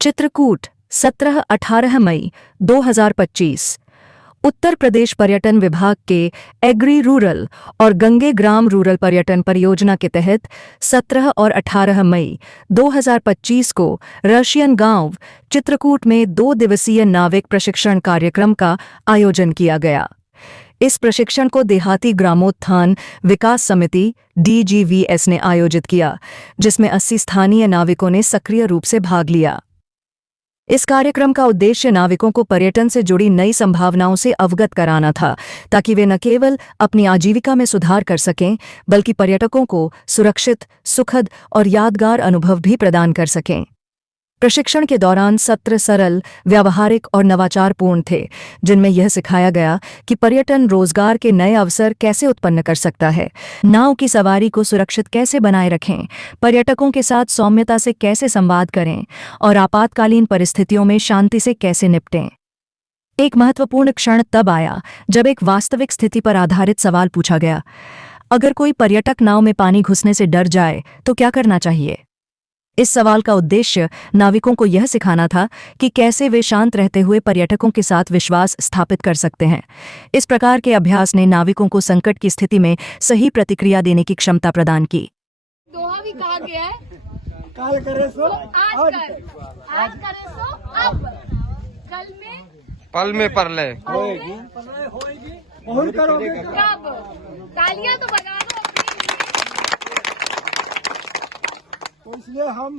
चित्रकूट 17-18 मई 2025। उत्तर प्रदेश पर्यटन विभाग के एग्री रूरल और गंगे ग्राम रूरल पर्यटन परियोजना के तहत 17 और 18 मई 2025 को रशियन गांव चित्रकूट में 2 दिवसीय नाविक प्रशिक्षण कार्यक्रम का आयोजन किया गया। इस प्रशिक्षण को देहाती ग्रामोत्थान विकास समिति DGVS ने आयोजित किया, जिसमें 80 स्थानीय नाविकों ने सक्रिय रूप से भाग लिया। इस कार्यक्रम का उद्देश्य नाविकों को पर्यटन से जुड़ी नई संभावनाओं से अवगत कराना था, ताकि वे न केवल अपनी आजीविका में सुधार कर सकें, बल्कि पर्यटकों को सुरक्षित, सुखद और यादगार अनुभव भी प्रदान कर सकें। प्रशिक्षण के दौरान सत्र सरल, व्यावहारिक और नवाचारपूर्ण थे, जिनमें यह सिखाया गया कि पर्यटन रोजगार के नए अवसर कैसे उत्पन्न कर सकता है, नाव की सवारी को सुरक्षित कैसे बनाए रखें, पर्यटकों के साथ सौम्यता से कैसे संवाद करें और आपातकालीन परिस्थितियों में शांति से कैसे निपटें। एक महत्वपूर्ण क्षण तब आया जब एक वास्तविक स्थिति पर आधारित सवाल पूछा गया, अगर कोई पर्यटक नाव में पानी घुसने से डर जाए तो क्या करना चाहिए। इस सवाल का उद्देश्य नाविकों को यह सिखाना था कि कैसे वे शांत रहते हुए पर्यटकों के साथ विश्वास स्थापित कर सकते हैं। इस प्रकार के अभ्यास ने नाविकों को संकट की स्थिति में सही प्रतिक्रिया देने की क्षमता प्रदान की। दोहा भी कहा गया है, काल करे सो आज करे सो अब, कल में पल में परले होएगी, बहुत करोगे कब। तालियां तो बजा दो तो इसलिए हम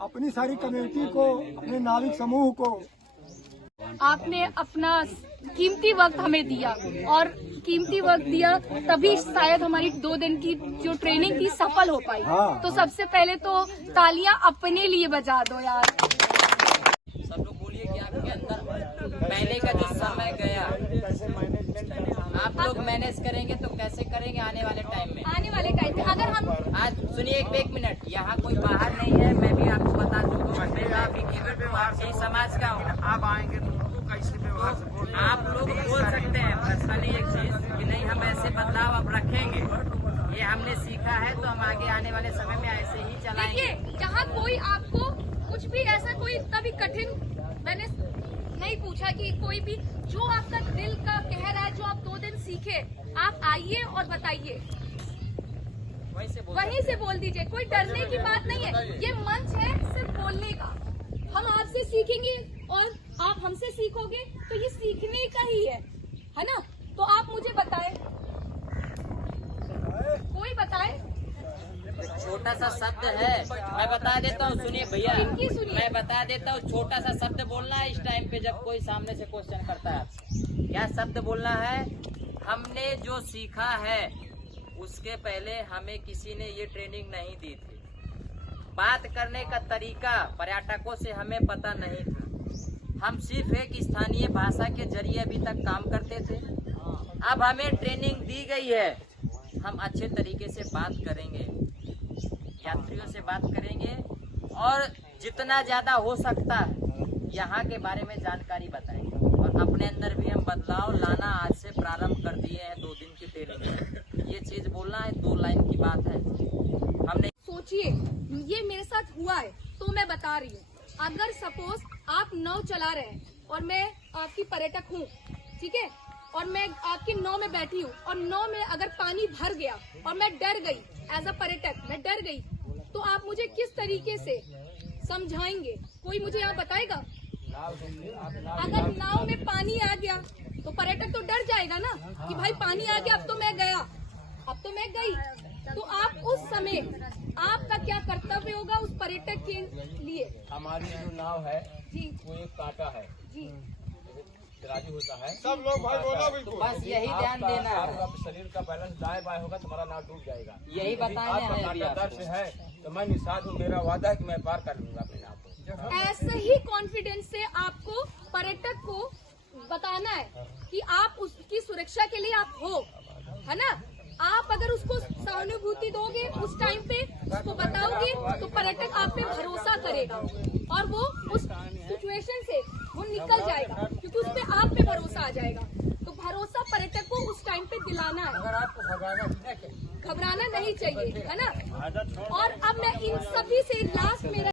अपनी सारी कम्युनिटी को, अपने नाविक समूह को, आपने अपना कीमती वक्त हमें दिया और कीमती वक्त दिया, तभी शायद हमारी 2 दिन की जो ट्रेनिंग थी सफल हो पाई। हाँ। तो सबसे पहले तो तालियां अपने लिए बजा दो यार। सब लोग बोलिए कि आपके अंदर पहले का जो समय गया आप लोग मैनेज करेंगे तो कैसे करेंगे आने वाले टाइम में। आने वाले टाइम में अगर हम आज सुनिए एक मिनट, यहाँ कोई बाहर नहीं है, मैं भी आपको बता चुका हूँ, मैं भी आपके समाज का हूँ। आप आएंगे तो कैसे व्यवहार से बोल आप लोग बोल सकते हैं पर्सनली एक चीज कि नहीं हम ऐसे बदलाव अब रखेंगे, ये हमने सीखा है तो हम आगे आने वाले समय में ऐसे ही चलाएंगे। देखिए, जहाँ कोई आपको कुछ भी ऐसा कोई इतना भी कठिन मैंने नहीं पूछा कि कोई भी जो आपका दिल का कह रहा है, जो आप 2 दिन सीखे, आप आइए और बताइए, वहीं से बोल दीजिए। कोई डरने की बात नहीं है, ये मंच है सिर्फ बोलने का। हम आपसे सीखेंगे और आप हमसे सीखोगे, तो ये सीखने का ही है ना। तो आप मुझे बताएं, कोई बताए। छोटा सा शब्द है, मैं बता देता हूँ, सुनिए भैया, इनकी सुनिए। मैं बता देता हूँ, छोटा सा शब्द बोलना है इस टाइम पे जब कोई सामने से क्वेश्चन करता है आपसे। क्या शब्द बोलना है? हमने जो सीखा है उसके पहले हमें किसी ने ये ट्रेनिंग नहीं दी थी। बात करने का तरीका पर्यटकों से हमें पता नहीं था। हम सिर्फ एक स्थानीय भाषा के जरिए अभी तक काम करते थे। अब हमें ट्रेनिंग दी गई है, हम अच्छे तरीके से बात करेंगे, यात्रियों से बात करेंगे और जितना ज्यादा हो सकता है यहाँ के बारे में जानकारी बताएंगे। और अपने अंदर भी हम बदलाव लाना आज से प्रारंभ कर दिए हैं 2 दिन की ट्रेनिंग। ये चीज बोलना है, 2 लाइन की बात है। हमने सोचिए, ये मेरे साथ हुआ है तो मैं बता रही हूँ। अगर सपोज आप नाव चला रहे हैं और मैं आपकी पर्यटक हूँ, ठीक है, और मैं आपकी नाव में बैठी हूँ और नाव में अगर पानी भर गया और मैं डर गई, एज अ पर्यटक मैं डर गई, तो आप मुझे किस तरीके से समझाएंगे? कोई मुझे यहाँ बताएगा? अगर नाव में पानी आ गया तो पर्यटक तो डर जाएगा ना कि भाई पानी आ गया, अब तो मैं गया, अब तो मैं गई। तो आप उस समय आपका क्या कर्तव्य होगा उस पर्यटक के लिए? हमारी जो नाव है जी वो एक कांटा है, जी तराजू होता है। सब लोग भाई बोलो तो बस यही ध्यान देना है, आपका शरीर का बैलेंस दाएं बाएं होगा, तुम्हारा नाव डूब जाएगा। यही बताने हैं अभी कांटा दर्द आपको। है तो मैं निषाद हूँ, मेरा वादा है कि मैं पार कर लूंगा अपने नाव को। ऐसे ही कॉन्फिडेंस से आपको पर्यटक को बताना है कि आप उसकी सुरक्षा के लिए आप हो, है ना। आप अगर उसको सहानुभूति दोगे, उस टाइम पे उसको बताओगे, तो पर्यटक आप पे भरोसा करेगा और वो उस सिचुएशन से वो निकल जाएगा, क्योंकि उस पे आप पे भरोसा आ जाएगा। तो भरोसा पर्यटक को उस टाइम पे दिलाना है। अगर आपको घबराना नहीं चाहिए, है ना। और अब मैं इन सभी से लास्ट मेरा